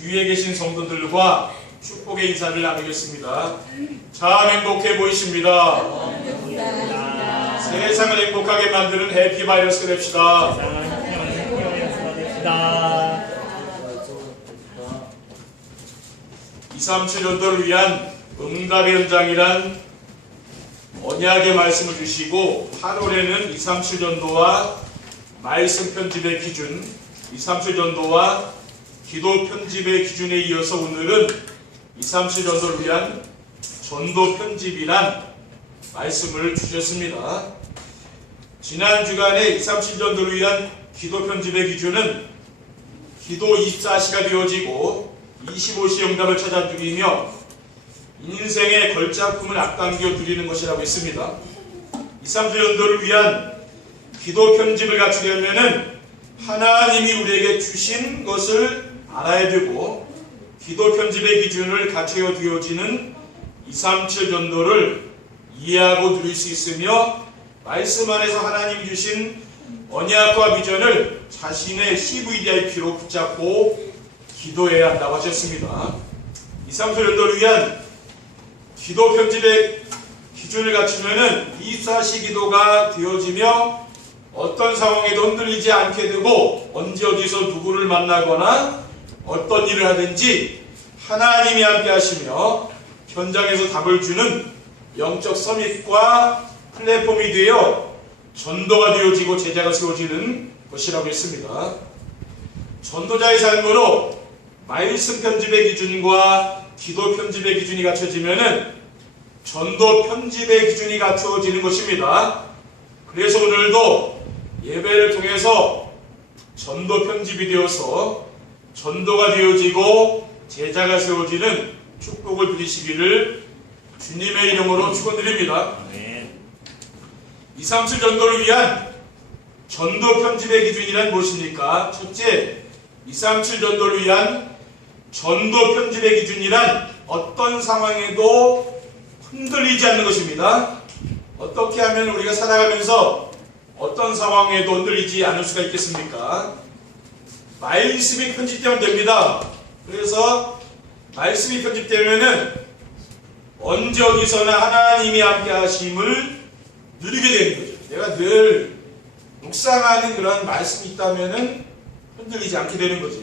주위에 계신 성도들과 축복의 인사를 나누겠습니다. 참 행복해 보이십니다. 세상을 행복하게 만드는 해피바이러스가 됩시다. 237년도를 위한 응답의 현장이란 언약의 말씀을 주시고 8월에는 237년도와 말씀 편집의 기준, 237년도와 기도 편집의 기준에 이어서 오늘은 237년도를 위한 전도 편집이란 말씀을 주셨습니다. 지난 주간에 237년도를 위한 기도 편집의 기준은 기도 24시가 되어지고 25시 응답을 찾아 누리며 인생의 걸작품을 앞당겨 누리는 것이라고 했습니다. 237년도를 위한 기도 편집을 갖추려면 하나님이 우리에게 주신 것을 알아야 되고 기도 편집의 기준을 갖춰 두어지는 237년도를 이해하고 누릴 수 있으며 말씀 안에서 하나님이 주신 언약과 비전을 자신의 CVDIP로 붙잡고 기도해야 한다고 하셨습니다. 237년도를 위한 기도 편집의 기준을 갖추면 24시 기도가 되어지며 어떤 상황에도 흔들리지 않게 되고 언제 어디서 누구를 만나거나 어떤 일을 하든지 하나님이 함께 하시며 현장에서 답을 주는 영적 서밋과 플랫폼이 되어 전도가 되어지고 제자가 세워지는 것이라고 했습니다. 전도자의 삶으로 말씀 편집의 기준과 기도 편집의 기준이 갖춰지면 전도 편집의 기준이 갖춰지는 것입니다. 그래서 오늘도 예배를 통해서 전도 편집이 되어서 전도가 되어지고 제자가 세워지는 축복을 누리시기를 주님의 이름으로 축원드립니다. 237 전도를 위한 전도 편집의 기준이란 무엇입니까? 첫째, 237 전도를 위한 전도 편집의 기준이란 어떤 상황에도 흔들리지 않는 것입니다. 어떻게 하면 우리가 살아가면서 어떤 상황에도 흔들리지 않을 수가 있겠습니까? 말씀이 편집되면 됩니다. 그래서 말씀이 편집되면은 언제 어디서나 하나님이 함께 하심을 누리게 되는 거죠. 내가 늘 묵상하는 그런 말씀이 있다면은 흔들리지 않게 되는 거죠.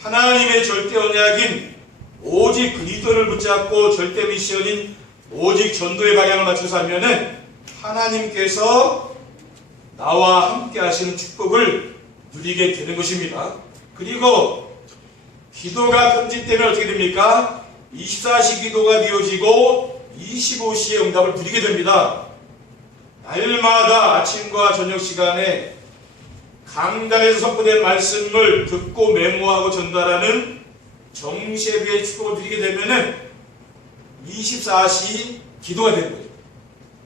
하나님의 절대 언약인 오직 그리스도를 붙잡고 절대 미션인 오직 전도의 방향을 맞춰서 하면은 하나님께서 나와 함께 하시는 축복을 누리게 되는 것입니다. 그리고 기도가 편집되면 어떻게 됩니까? 24시 기도가 되어지고 25시의 응답을 누리게 됩니다. 날마다 아침과 저녁 시간에 강단에서 선포된 말씀을 듣고 메모하고 전달하는 정시예배의 축복을 누리게 되면은 24시 기도가 되는 거죠.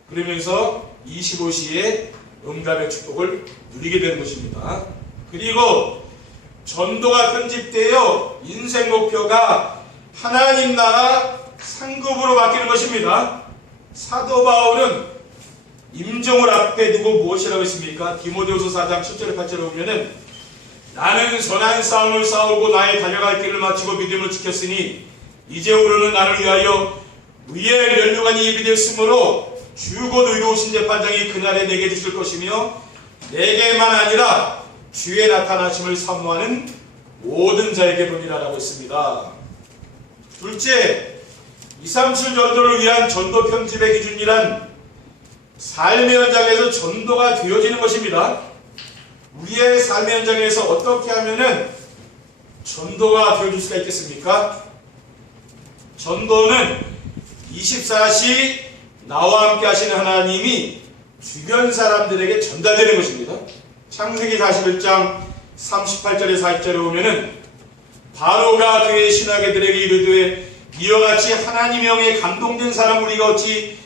그러면서 25시에 응답의 축복을 누리게 되는 것입니다. 그리고 전도가 편집되어 인생 목표가 하나님 나라 상급으로 바뀌는 것입니다. 사도 바울은 임종을 앞에 두고 무엇이라고 했습니까? 디모데후서 4장 7절에 8절에 보면은 나는 선한 싸움을 싸우고 나의 달려갈 길을 마치고 믿음을 지켰으니 이제후로는 나를 위하여 의의 면류관이 예비되었으므로 주곧 의로우신 재판장이 그날에 내게 주실 것이며 내게만 아니라 주의 나타나심을 사모하는 모든 자에게 보니라라고 했습니다. 둘째, 237 전도를 위한 전도 편집의 기준이란 삶의 현장에서 전도가 되어지는 것입니다. 우리의 삶의 현장에서 어떻게 하면은 전도가 되어질 수가 있겠습니까? 전도는 24시 나와 함께 하시는 하나님이 주변 사람들에게 전달되는 것입니다. 창세기 41장 38절에 40절에 보면은 바로가 그의 신하계들에게 이르되 이와 같이 하나님의 영에 감동된 사람 우리가 어찌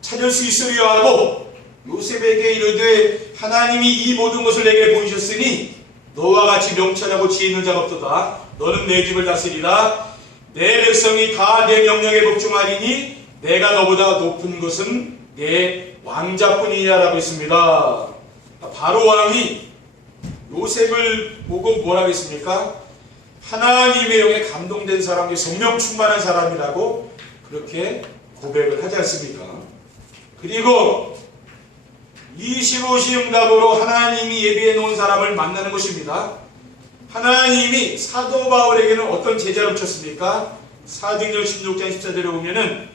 찾을 수 있으리요 하고 요셉에게 이르되 하나님이 이 모든 것을 내게 보이셨으니 너와 같이 명철하고 지혜 있는 자가 없도다. 너는 내 집을 다스리라. 내 백성이 다 내 명령에 복종하리니 내가 너보다 높은 것은 내 왕자뿐이냐 라고 했습니다. 바로 왕이 요셉을 보고 뭐라고 했습니까? 하나님의 영에 감동된 사람이 성령 충만한 사람이라고 그렇게 고백을 하지 않습니까? 그리고 25시 응답으로 하나님이 예비해 놓은 사람을 만나는 것입니다. 하나님이 사도 바울에게는 어떤 제자를 붙였습니까? 사도행전 16장 14절에 보면은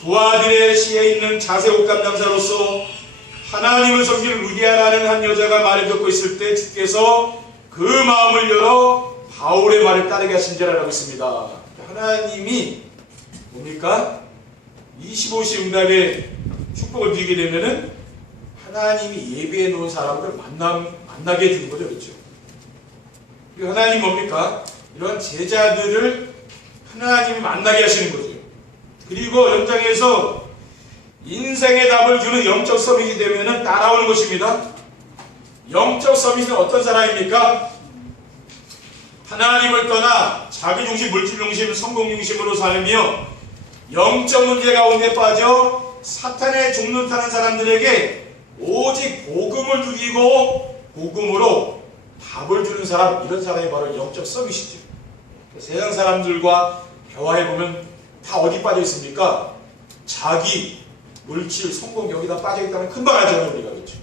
부하들의 시에 있는 자세 옷감 장사로서 하나님을 섬기는 루디아라는 한 여자가 말을 듣고 있을 때 주께서 그 마음을 열어 바울의 말을 따르게 하신 자라고 있습니다. 하나님이 뭡니까? 25시 응답의 축복을 드리게 되면은 하나님이 예비해 놓은 사람을 만나게 해주는 거죠. 그렇죠? 그리고 하나님 뭡니까? 이런 제자들을 하나님이 만나게 하시는 거죠. 그리고 연장해서 인생의 답을 주는 영적 서밋이 되면은 따라오는 것입니다. 영적 서밋은 어떤 사람입니까? 하나님을 떠나 자기중심, 물질중심, 성공중심으로 살며 영적 문제 가운데 빠져 사탄의 종로 타는 사람들에게 오직 복음을 누리고 복음으로 답을 주는 사람, 이런 사람이 바로 영적 서밋이죠. 세상 사람들과 대화해보면 다 어디 빠져 있습니까? 자기, 물질, 성공 여기다 빠져 있다면 금방 알잖아요, 우리가. 그렇죠?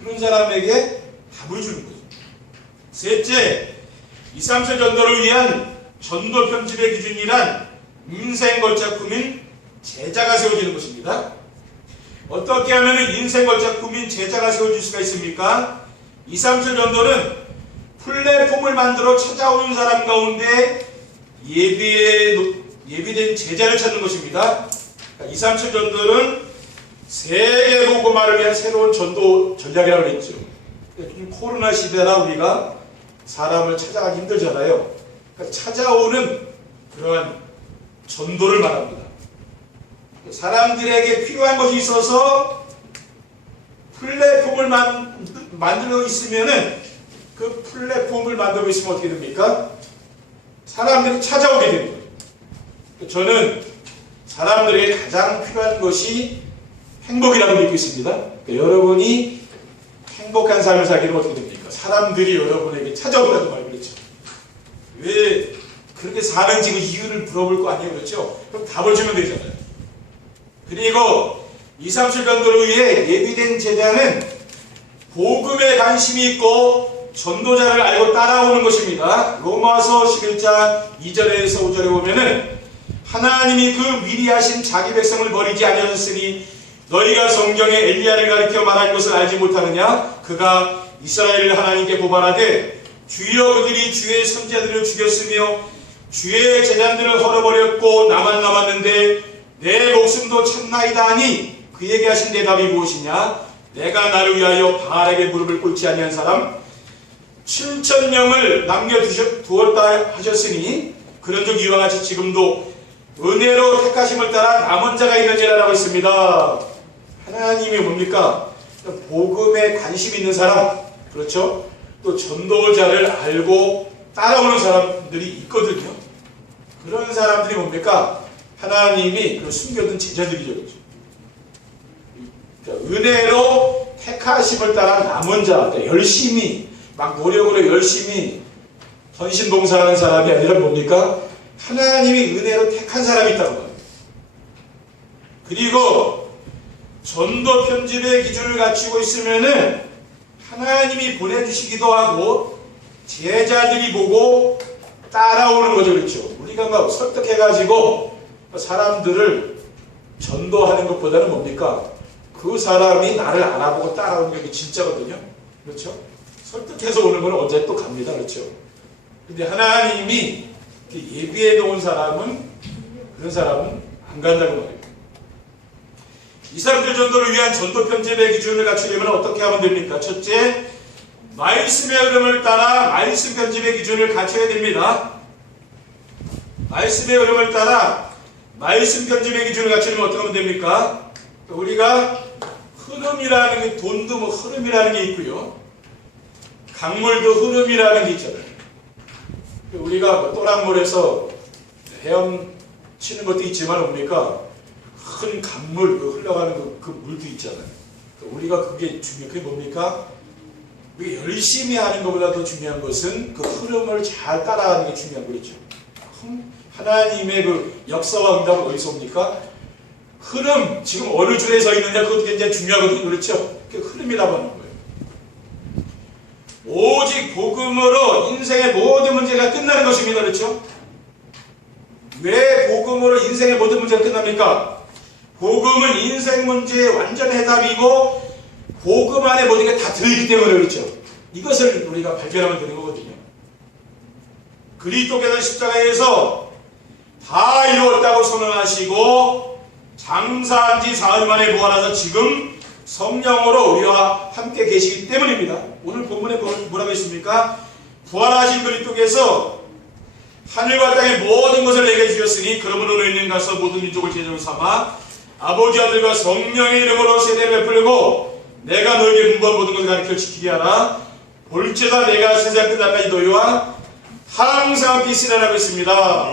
그런 사람에게 답을 주는 거죠. 셋째, 2, 3세 전도를 위한 전도 편집의 기준이란 인생 걸작품인 제자가 세워지는 것입니다. 어떻게 하면 인생 걸작품인 제자가 세워질 수가 있습니까? 2, 3세 전도는 플랫폼을 만들어 찾아오는 사람 가운데 예비된 제자를 찾는 것입니다. 2, 3세 전도는 세계 복음화를 위한 새로운 전도 전략이라고 그랬죠. 코로나 시대라 우리가 사람을 찾아가기 힘들잖아요. 그러니까 찾아오는 그러한 전도를 말합니다. 사람들에게 필요한 것이 있어서 플랫폼을 만들고 있으면은 그 플랫폼을 만들고 있으면 어떻게 됩니까? 사람들이 찾아오게 됩니다. 저는 사람들에게 가장 필요한 것이 행복이라고 믿고 있습니다. 그러니까 여러분이 행복한 삶을 살기는 어떻게 됩니까? 사람들이 여러분에게 찾아온다고 말고 그랬죠. 왜 그렇게 사는지 그 이유를 물어볼 거 아니에요, 그렇죠? 그럼 답을 주면 되잖아요. 그리고 2, 3세 전도를 위해 예비된 제자는 복음에 관심이 있고 전도자를 알고 따라오는 것입니다. 로마서 11장 2절에서 5절에 보면은 하나님이 그 미리 하신 자기 백성을 버리지 아니하셨으니 너희가 성경에 엘리야를 가리켜 말할 것을 알지 못하느냐? 그가 이스라엘을 하나님께 고발하되 주여 그들이 주의 선지자들을 죽였으며 주의 제자들을 헐어버렸고 나만 남았는데 내 목숨도 참나이다 하니 그에게 하신 대답이 무엇이냐? 내가 나를 위하여 바알에게 무릎을 꿇지 아니한 사람 7,000명을 남겨두었다 하셨으니 그런즉 이와 같이 지금도 은혜로 택하심을 따라 남은 자가 있느니라라고 있습니다. 하나님이 뭡니까? 복음에 관심 있는 사람, 그렇죠? 또 전도자를 알고 따라오는 사람들이 있거든요. 그런 사람들이 뭡니까? 하나님이 그 숨겨둔 제자들이죠. 그렇죠? 그러니까 은혜로 택하심을 따라 남은 자, 그러니까 열심히 막 노력으로 열심히 헌신봉사하는 사람이 아니라 뭡니까? 하나님이 은혜로 택한 사람이 있다는 거예요. 그리고 전도 편집의 기준을 갖추고 있으면은 하나님이 보내주시기도 하고 제자들이 보고 따라오는 거죠. 그렇죠? 우리가 막 설득해가지고 사람들을 전도하는 것보다는 뭡니까? 그 사람이 나를 알아보고 따라오는 게 진짜거든요. 그렇죠? 설득해서 오는 건 언제 또 갑니다. 그렇죠? 근데 하나님이 예비해 놓은 사람은 그런 사람은 안 간다고 말해요. 2, 3세 전도를 위한 전도 편집의 기준을 갖추려면 어떻게 하면 됩니까? 첫째, 말씀의 흐름을 따라 말씀 편집의 기준을 갖춰야 됩니다. 말씀의 흐름을 따라 말씀 편집의 기준을 갖추려면 어떻게 하면 됩니까? 우리가 흐름이라는 게 돈도 뭐 흐름이라는 게 있고요. 강물도 흐름이라는 게 있잖아요. 우리가 또랑물에서 헤엄치는 것도 있지만 뭡니까? 큰 강물, 흘러가는 그 물도 있잖아요. 우리가 그게 중요한 게 뭡니까? 우리가 열심히 하는 것보다 더 중요한 것은 그 흐름을 잘 따라가는 게 중요한 거겠죠. 하나님의 그 역사와 응답은 어디서 옵니까? 흐름, 지금 어느 줄에 서 있느냐 그것도 굉장히 중요하거든요. 그렇죠? 그 흐름이라고 하는 거예요. 오직 복음으로 인생의 모든 문제가 끝나는 것입니다. 그렇죠? 왜 복음으로 인생의 모든 문제가 끝납니까? 복음은 인생 문제의 완전 해답이고 복음 안에 모든 게 다 들어있기 때문에 그렇죠. 이것을 우리가 발견하면 되는 거거든요. 그리스도께서 십자가에서 다 이루었다고 선언하시고 장사한 지 사흘 만에 부활하셔서 지금 성령으로 우리와 함께 계시기 때문입니다. 오늘 본문에 뭐라고 했습니까? 부활하신 그리스도께서 하늘과 땅의 모든 것을 내게 주셨으니 그러므로 너희는 가서 모든 민족을 제자로 삼아 아버지 아들과 성령의 이름으로 세례를 베풀고 내가 너에게 문고한 모든 것을 가르쳐 지키게 하라. 볼지어다 내가 세상 끝날까지 너희와 항상 함께 있으리라고 했습니다.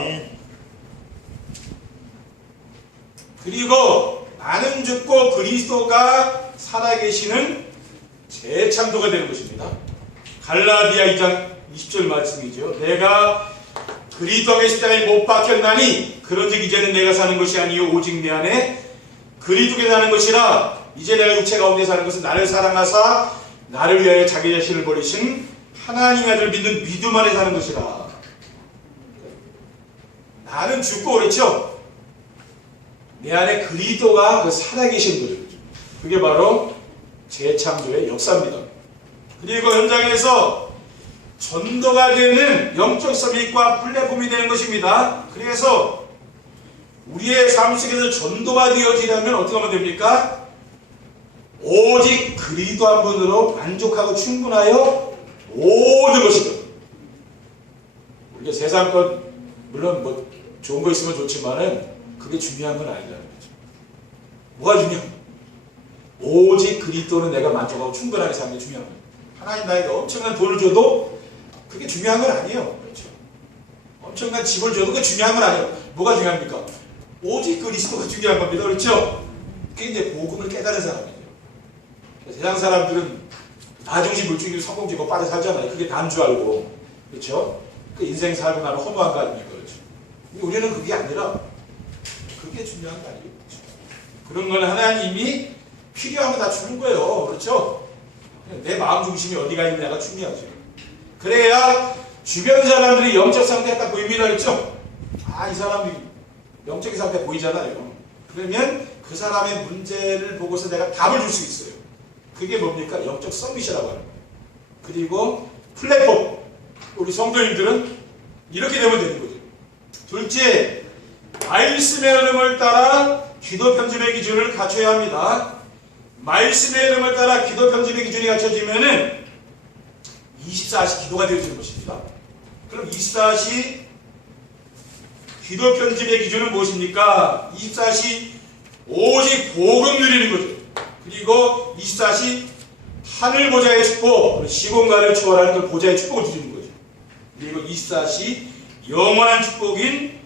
그리고 나는 죽고 그리스도가 살아계시는 재창조가 되는 것입니다. 갈라디아 2장 20절 말씀이죠. 내가 그리스도의 십자가에 못 박혔나니 그런즉 이제는 내가 사는 것이 아니요 오직 내 안에 그리스도께 사는 것이라. 이제 내가 육체 가운데 사는 것은 나를 사랑하사 나를 위하여 자기 자신을 버리신 하나님의 아들을 믿는 믿음 안에 사는 것이라. 나는 죽고 그렇죠. 내 안에 그리스도가 그 살아계신 거죠. 그게 바로 재창조의 역사입니다. 그리고 현장에서 전도가 되는 영적 서밋과 플랫폼이 되는 것입니다. 그래서 우리의 삶 속에서 전도가 되어지려면 어떻게 하면 됩니까? 오직 그리스도 한 분으로 만족하고 충분하여 모든 것이다. 우리가 세상 것 물론 뭐 좋은 거 있으면 좋지만은 그게 중요한 건 아니라는 거죠. 뭐가 중요한 거야? 오직 그리스도는 내가 만족하고 충분하게 사는 게 중요한 거예요. 하나님 나에게 엄청난 돈을 줘도 그게 중요한 건 아니에요. 그렇죠? 엄청난 집을 줘도 그게 중요한 건 아니에요. 뭐가 중요합니까? 오직 그리스도가 중요한 겁니다. 그렇죠? 그게 이제 복음을 깨달은 사람이죠. 세상 사람들은 나중심 물중이고 성공지고 빠져 살잖아요. 그게 다인 줄 알고. 그렇죠? 그 인생 살고 나면 허무한 거 아닙니까? 그렇죠? 우리는 그게 아니라 그게 중요한 거 아니에요. 그렇죠? 그런 건 하나님이 필요한 거 다 주는 거예요. 그렇죠? 내 마음 중심이 어디가 있느냐가 중요하죠. 그래야 주변 사람들이 영적 상태가 딱 보입니다. 그렇죠? 아, 이 사람이 영적인 상태 보이잖아요. 그러면 그 사람의 문제를 보고서 내가 답을 줄 수 있어요. 그게 뭡니까? 영적 서밋이라고 하는 거예요. 그리고 플랫폼. 우리 성도님들은 이렇게 되면 되는 거죠. 둘째, 말씀의 흐름을 따라 기도 편집의 기준을 갖춰야 합니다. 말씀의 흐름을 따라 기도 편집의 기준이 갖춰지면은 24시 기도가 되어지는 것입니다. 그럼 24시 기도 편집의 기준은 무엇입니까? 24시 오직 복음 누리는 거죠. 그리고 24시 하늘 보좌의 축복, 시공간을 초월하는 그 보좌의 축복을 누리는 거죠. 그리고 24시 영원한 축복인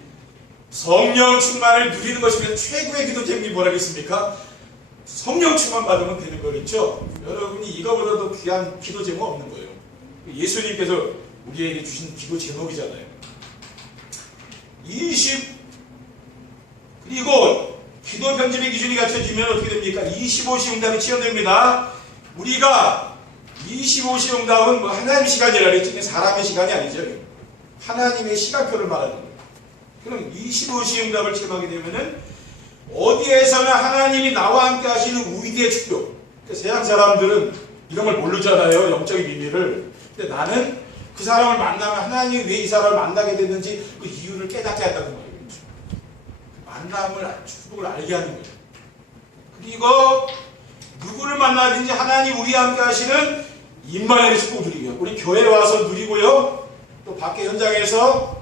성령 충만을 누리는 것이면 최고의 기도 제목이 뭐라겠습니까? 성령 충만 받으면 되는 거겠죠. 여러분이 이거보다도 귀한 기도 제목 없는 거예요. 예수님께서 우리에게 주신 기도 제목이잖아요. 그리고 기도 편집의 기준이 갖춰지면 어떻게 됩니까? 25시 응답이 체험됩니다. 우리가 25시 응답은 뭐 하나님의 시간이라 그랬지 사람의 시간이 아니죠. 하나님의 시간표를 말하는 거예요. 그럼 25시 응답을 체험하게 되면은 어디에서나 하나님이 나와 함께 하시는 위대의 축복. 세상 사람들은 이런 걸 모르잖아요. 영적인 비밀을. 근데 나는 그 사람을 만나면 하나님이 왜 이 사람을 만나게 됐는지 그 이유를 깨닫게 한다는 거예요. 만남을, 축복을 알게 하는 거예요. 그리고 누구를 만나든지 하나님 우리와 함께 하시는 임마누엘의 축복을 누리고요. 우리 교회에 와서 누리고요. 또 밖에 현장에서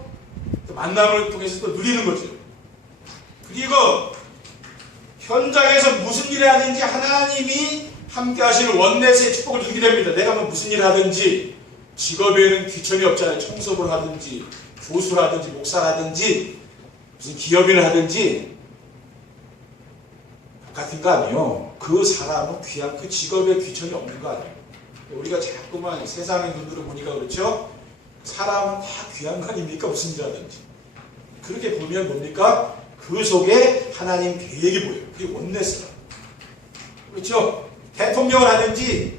또 만남을 통해서 또 누리는 거죠. 그리고 현장에서 무슨 일을 하든지 하나님이 함께 하시는 원내스의 축복을 누리게 됩니다. 내가 뭐 무슨 일을 하든지 직업에는 귀천이 없잖아요. 청소를 하든지 교수를 하든지 목사라든지 무슨 기업인을 하든지 같은 거 아니에요. 그 사람은 귀한 그 직업에 귀천이 없는 거 아니에요. 우리가 자꾸만 세상의 눈으로 보니까 그렇죠? 사람은 다 귀한 거 아닙니까? 무슨 일 하든지. 그렇게 보면 뭡니까? 그 속에 하나님 계획이 보여요. 그게 원네스라. 그렇죠? 대통령을 하든지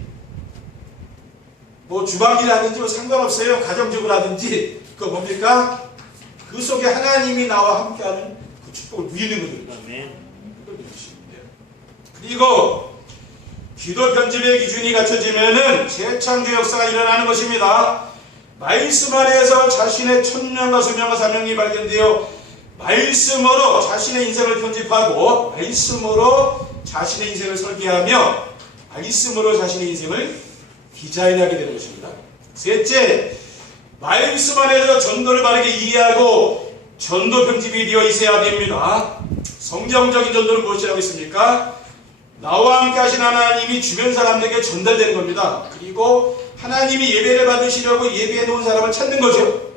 뭐 주방일을 하든지 뭐 상관없어요. 가정적으로 하든지 그거 뭡니까? 그 속에 하나님이 나와 함께하는 그 축복을 누리는 거거든요. 그걸 누리시면 돼요. 그리고 기도 편집의 기준이 갖춰지면은 재창조 역사가 일어나는 것입니다. 말씀 안에서 자신의 천명과 소명과 사명이 발견되어 말씀으로 자신의 인생을 편집하고 말씀으로 자신의 인생을 설계하며 말씀으로 자신의 인생을 디자인하게 되는 것입니다. 셋째, 말씀 안에서 전도를 바르게 이해하고 전도 편집이 되어 있어야 됩니다. 성경적인 전도는 무엇이라고 했습니까? 나와 함께 하신 하나님이 주변 사람들에게 전달되는 겁니다. 그리고 하나님이 예배를 받으시려고 예배해 놓은 사람을 찾는 거죠.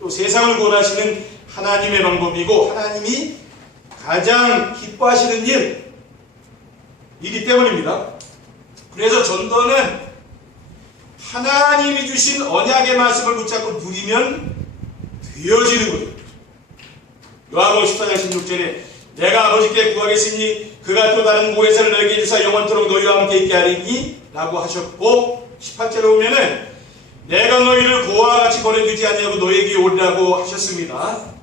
또 세상을 구원하시는 하나님의 방법이고 하나님이 가장 기뻐하시는 일이기 때문입니다. 그래서 전도는 하나님이 주신 언약의 말씀을 붙잡고 누리면 되어지는 거죠. 요한복음 14장 16절에 내가 아버지께 구하겠으니 그가 또 다른 보혜사를 너에게 주사 영원토록 너희와 함께 있게 하리니 라고 하셨고 18절에 보면은 내가 너희를 고아와 같이 버려두지 아니하고 너희에게 오리라고 하셨습니다.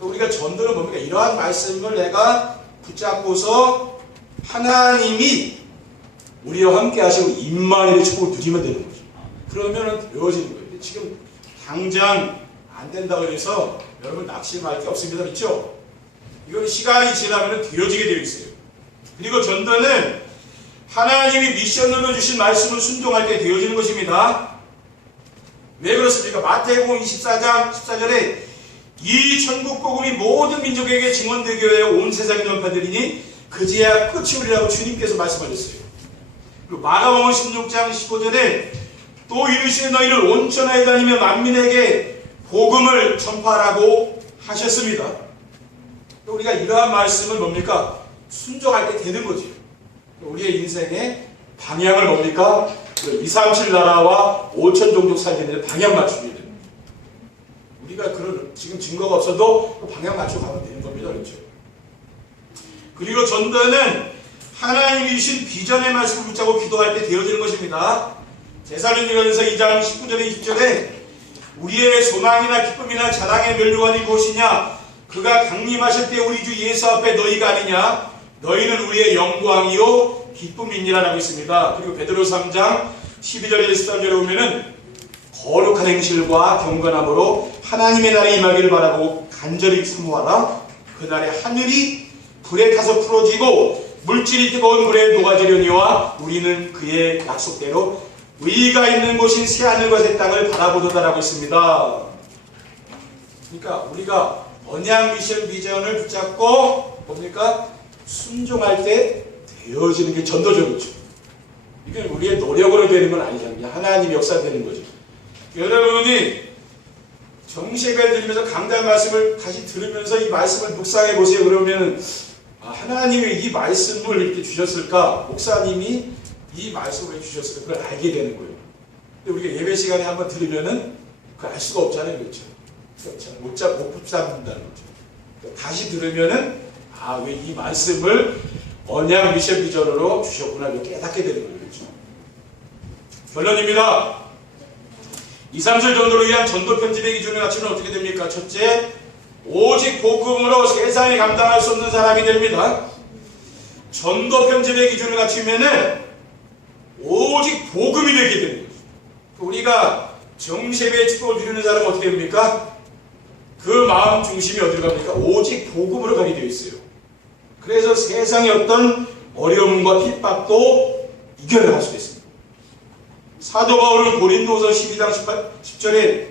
우리가 전도는 뭡니까? 이러한 말씀을 내가 붙잡고서 하나님이 우리와 함께 하시고 임마누엘의 축복을 누리면 되는 거죠. 그러면은 되어지는 거예요. 지금 당장 안 된다고 해서 여러분 낙심할 게 없습니다. 그렇죠? 이건 시간이 지나면 되어지게 되어 있어요. 그리고 전도는 하나님이 미션으로 주신 말씀을 순종할 때 되어지는 것입니다. 왜 그렇습니까? 마태복음 24장 14절에 이 천국 복음이 모든 민족에게 증언되게 하여 온 세상에 전파되리니 그제야 끝이 오리라고 주님께서 말씀하셨어요. 그리고 마가복음 16장 15절에 또 이르시되 너희를 온천하에 다니며 만민에게 복음을 전파하라고 하셨습니다. 우리가 이러한 말씀을 뭡니까? 순종할 때 되는 거지. 우리의 인생의 방향을 뭡니까? 237 나라와 5천 종족 살리는 방향 맞추게 되는 거죠. 우리가 그런 지금 증거가 없어도 방향 맞춰 가면 되는 겁니다. 그렇죠? 그리고 전도는 하나님이 주신 비전의 말씀을 붙잡고 기도할 때 되어지는 것입니다. 데살로니가전서 2장 19절에 20절에 우리의 소망이나 기쁨이나 자랑의 면류관이 무엇이냐? 그가 강림하실 때 우리 주 예수 앞에 너희가 아니냐? 너희는 우리의 영광이요 기쁨이니라 라고 있습니다. 그리고 베드로 3장 12절에 13절에 보면은 거룩한 행실과 경건함으로 하나님의 날에 임하기를 바라고 간절히 사모하라. 그날에 하늘이 불에 타서 풀어지고 물질이 뜨거운 물에 녹아지려니와 우리는 그의 약속대로 의가 있는 곳인 새하늘과 새 땅을 바라보도다라고 있습니다. 그러니까 우리가 언약 미션 비전을 붙잡고 뭡니까? 순종할 때 되어지는 게 전도적이죠. 이게 우리의 노력으로 되는 건 아니잖아요. 하나님의 역사되는 거죠. 여러분이 정시예배를 드리면서 강단 말씀을 다시 들으면서 이 말씀을 묵상해 보세요. 그러면 하나님이 이 말씀을 이렇게 주셨을까? 목사님이 이 말씀을 왜 주셨을까? 그걸 알게 되는 거예요. 근데 우리가 예배 시간에 한번 들으면은 그걸 알 수가 없잖아요. 그렇죠? 못 붙잡는다는 거죠. 다시 들으면은 왜 이 말씀을 언약 미션 비전으로 주셨구나 깨닫게 되는 거예요. 그렇죠? 결론입니다. 2, 3절 전도를 위한 전도 편집의 기준을 갖추면 어떻게 됩니까? 첫째, 오직 복음으로 세상에 감당할 수 없는 사람이 됩니다. 전도 편집의 기준을 갖추면은 오직 복음이 되게 됩니다. 우리가 정세배의 축복을 누리는 사람은 어떻게 됩니까? 그 마음 중심이 어디로 갑니까? 오직 복음으로 가게 되어 있어요. 그래서 세상의 어떤 어려움과 핍박도 이겨내갈 수 있습니다. 사도 바울은 고린도서 12장 10절에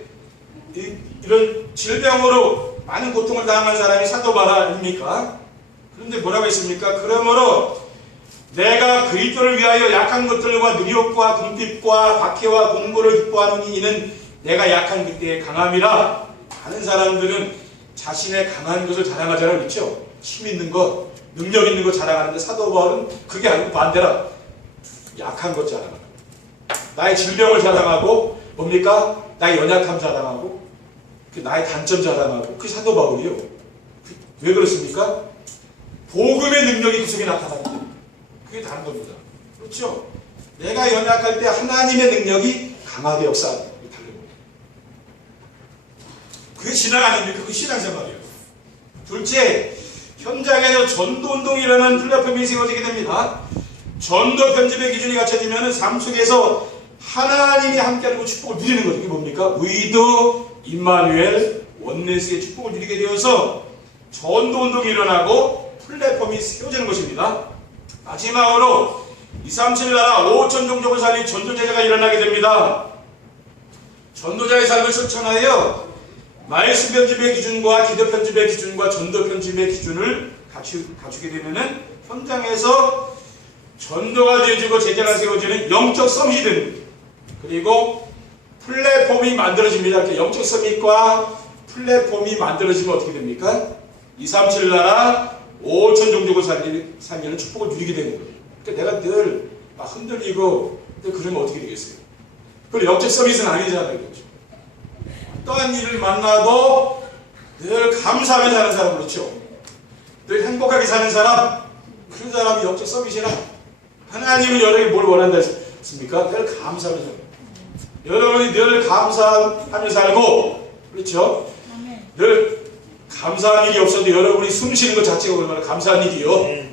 이런 질병으로 많은 고통을 당한 사람이 사도 바울 아닙니까? 그런데 뭐라고 했습니까? 그러므로 내가 그리스도를 위하여 약한 것들과 능욕과 궁핍과 박해와 공고를 기뻐하노니 이는 내가 약한 그때의 강함이라. 많은 사람들은 자신의 강한 것을 자랑하잖아요. 그렇죠? 힘 있는 것, 능력 있는 것 자랑하는데 사도 바울은 그게 아니고 반대라. 약한 것 자랑합니다. 나의 질병을 자랑하고 뭡니까? 나의 연약함 자랑하고 나의 단점 자랑하고 그게 사도 바울이요. 왜 그렇습니까? 복음의 능력이 그 속에 나타나기 때문에 그게 다른 겁니다. 그렇죠? 내가 연약할 때 하나님의 능력이 강하게 역사하는 게 다른 겁니다. 그게 신앙 아닙니까? 그게 신앙생활이에요. 둘째, 현장에서 전도운동이 일어나는 플랫폼이 세워지게 됩니다. 전도 편집의 기준이 갖춰지면 삶 속에서 하나님이 함께하는 그 축복을 누리는 거죠. 이게 뭡니까? 위드 임마누엘 원네스의 축복을 누리게 되어서 전도운동이 일어나고 플랫폼이 세워지는 것입니다. 마지막으로 237 나라 5천 종족을 살린 전도제자가 일어나게 됩니다. 전도자의 삶을 실천하여 말씀 편집의 기준과 기도 편집의 기준과 전도 편집의 기준을 갖추게 되면은 현장에서 전도가 되어지고 제자가 세워지는 영적 서밋이 됩니다. 그리고 플랫폼이 만들어집니다. 이렇게 영적 서밋과 플랫폼이 만들어지면 어떻게 됩니까? 237 나라 5천 종족을 살리는 축복을 누리게 되는 거예요. 그러니까 내가 늘 막 흔들리고 그러면 어떻게 되겠어요? 그리고 영적 서밋은 아니잖아요. 그렇죠? 어떠한 일을 만나도 늘 감사하며 사는 사람, 그렇죠? 늘 행복하게 사는 사람, 그런 사람이 영적 서밋이라. 하나님은 여러분이 뭘 원한다 했습니까? 늘 감사하며 살고, 여러분이 늘 감사하며 살고, 그렇죠? 늘 감사한 일이 없어도 여러분이 숨 쉬는 것 자체가 얼마나 감사한 일이요.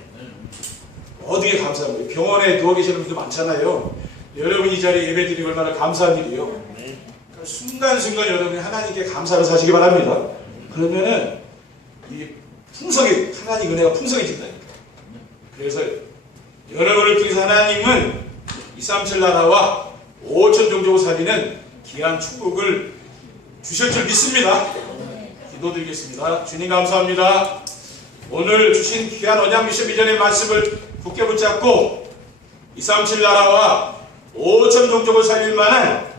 어디에 감사한 거예요? 병원에 누워 계시는 분들 많잖아요. 여러분이 이 자리에 예배드리고 얼마나 감사한 일이요. 그러니까 순간순간 여러분이 하나님께 감사를 사시기 바랍니다. 그러면은 이 풍성해, 하나님 은혜가 풍성해진다니까. 그래서 여러분을 통해서 하나님은 237 나라와 5천 종족을 살리는 귀한 축복을 주실 줄 믿습니다. 기도드리겠습니다. 주님 감사합니다. 오늘 주신 귀한 언약 미션 비전의 말씀을 굳게 붙잡고 237 나라와 5천 종족을 살릴 만한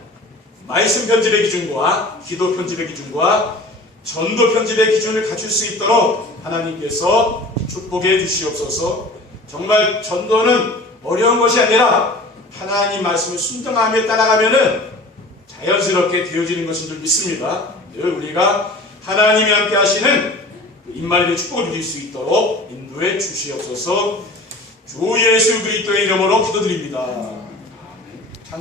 말씀 편집의 기준과 기도 편집의 기준과 전도 편집의 기준을 갖출 수 있도록 하나님께서 축복해 주시옵소서. 정말 전도는 어려운 것이 아니라 하나님 말씀을 순종하며 따라가면은 자연스럽게 되어지는 것인 줄 믿습니다. 늘 우리가 하나님이 함께 하시는 임마누엘의 축복을 누릴 수 있도록 인도해 주시옵소서. 주 예수 그리스도의 이름으로 기도드립니다.